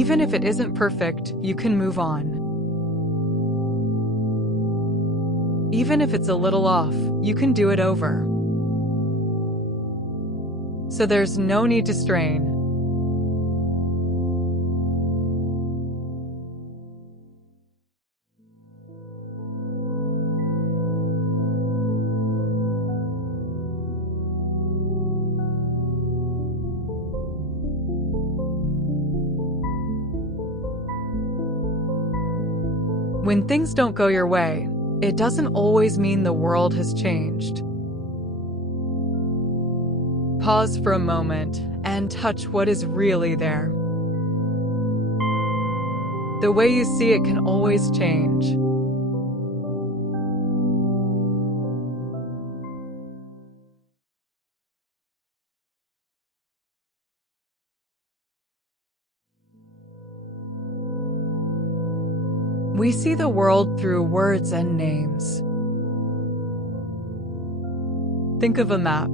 Even if it isn't perfect, you can move on. Even if it's a little off, you can do it over. So there's no need to strain. When things don't go your way, it doesn't always mean the world has changed. Pause for a moment and touch what is really there. The way you see it can always change. We see the world through words and names. Think of a map.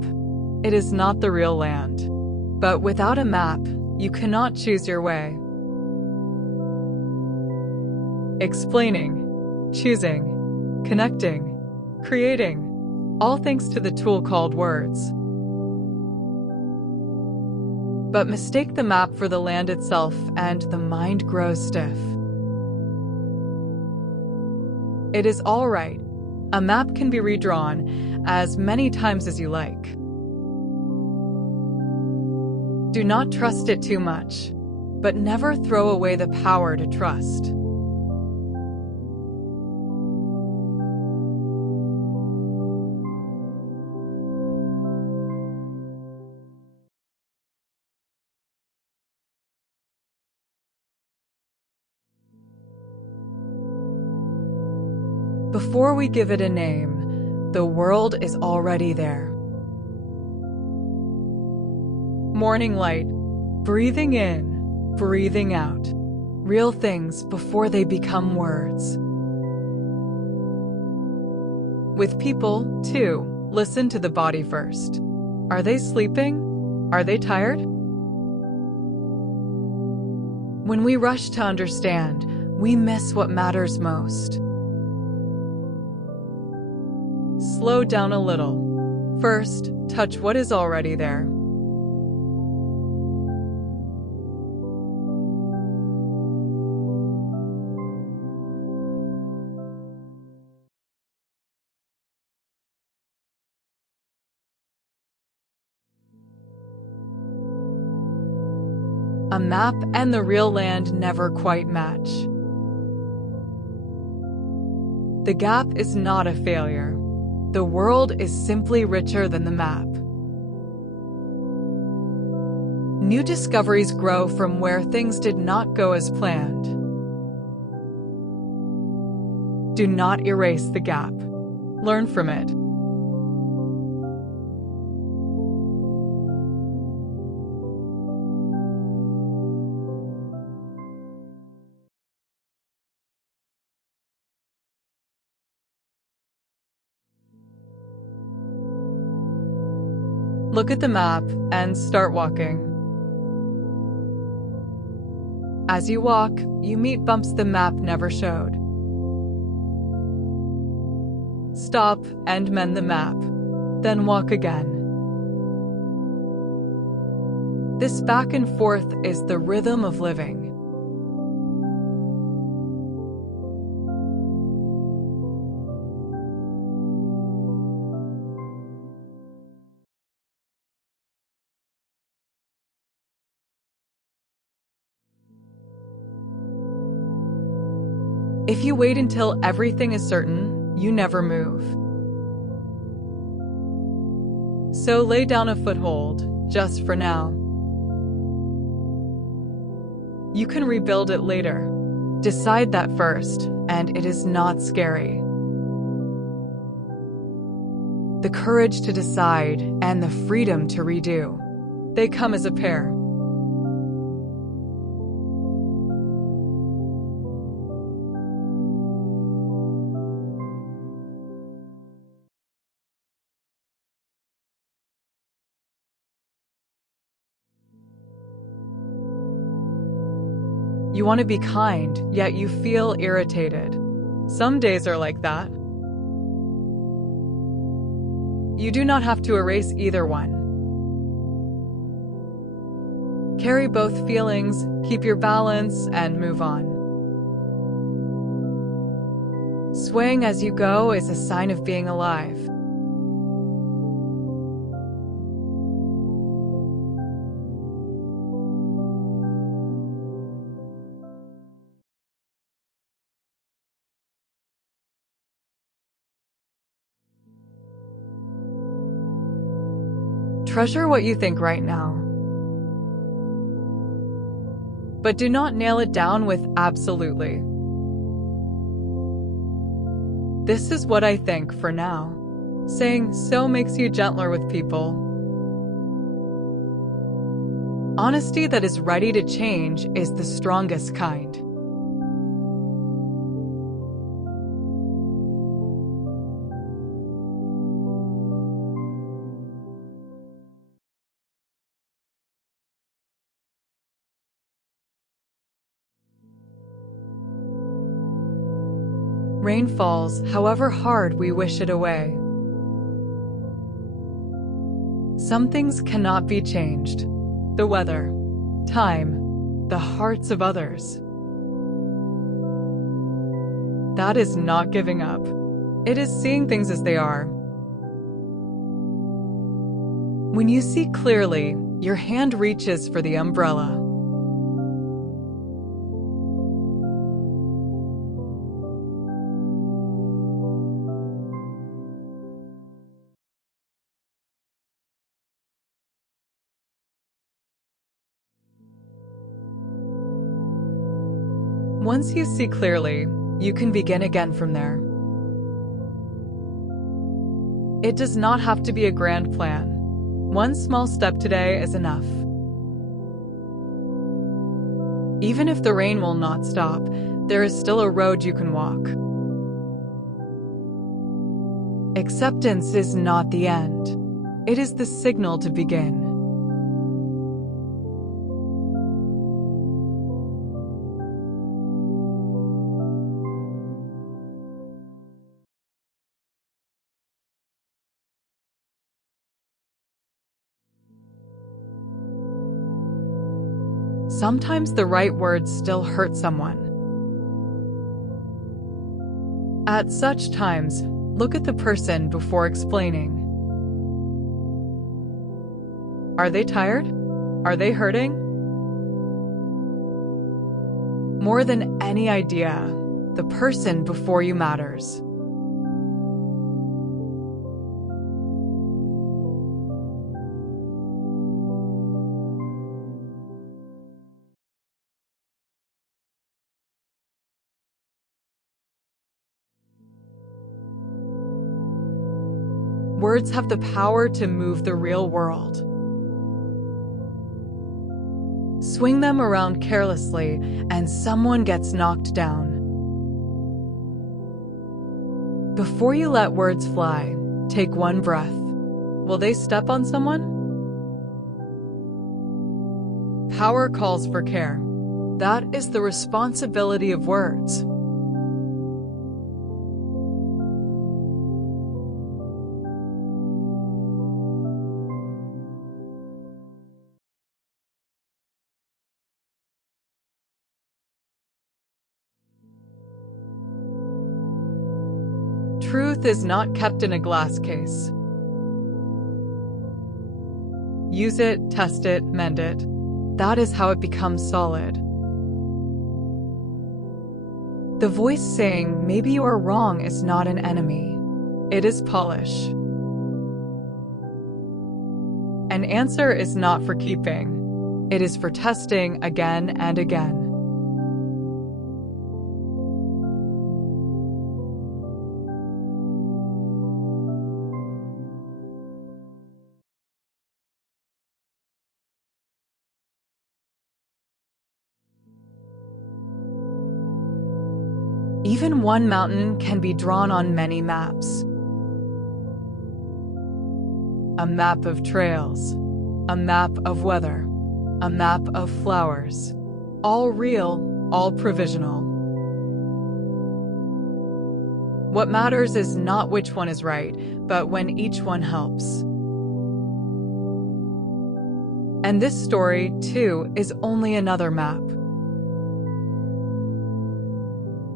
It is not the real land. But without a map, you cannot choose your way. Explaining, choosing, connecting, creating, all thanks to the tool called words. But mistake the map for the land itself and the mind grows stiff. It is all right. A map can be redrawn as many times as you like. Do not trust it too much, but never throw away the power to trust. Before we give it a name, the world is already there. Morning light, breathing in, breathing out. Real things before they become words. With people, too, listen to the body first. Are they sleeping? Are they tired? When we rush to understand, we miss what matters most. Slow down a little. First, touch what is already there. A map and the real land never quite match. The gap is not a failure. The world is simply richer than the map. New discoveries grow from where things did not go as planned. Do not erase the gap. Learn from it. Look at the map and start walking. As you walk, you meet bumps the map never showed. Stop and mend the map, then walk again. This back and forth is the rhythm of living. If you wait until everything is certain, you never move. So lay down a foothold, just for now. You can rebuild it later. Decide that first, and it is not scary. The courage to decide and the freedom to redo, they come as a pair. You want to be kind, yet you feel irritated. Some days are like that. You do not have to erase either one. Carry both feelings, keep your balance, and move on. Swaying as you go is a sign of being alive. Treasure what you think right now. But do not nail it down with absolutely. This is what I think for now. Saying so makes you gentler with people. Honesty that is ready to change is the strongest kind. Rain falls, however hard we wish it away. Some things cannot be changed. The weather, time, the hearts of others. That is not giving up. It is seeing things as they are. When you see clearly, your hand reaches for the umbrella. Once you see clearly, you can begin again from there. It does not have to be a grand plan. One small step today is enough. Even if the rain will not stop, there is still a road you can walk. Acceptance is not the end. It is the signal to begin. Sometimes the right words still hurt someone. At such times, look at the person before explaining. Are they tired? Are they hurting? More than any idea, the person before you matters. Words have the power to move the real world. Swing them around carelessly, and someone gets knocked down. Before you let words fly, take one breath. Will they step on someone? Power calls for care. That is the responsibility of words. Truth is not kept in a glass case. Use it, test it, mend it. That is how it becomes solid. The voice saying, "Maybe you are wrong," is not an enemy. It is polish. An answer is not for keeping. It is for testing again and again. Even one mountain can be drawn on many maps. A map of trails, a map of weather, a map of flowers. All real, all provisional. What matters is not which one is right, but when each one helps. And this story, too, is only another map.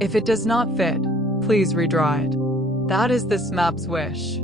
If it does not fit, please redraw it. That is this map's wish.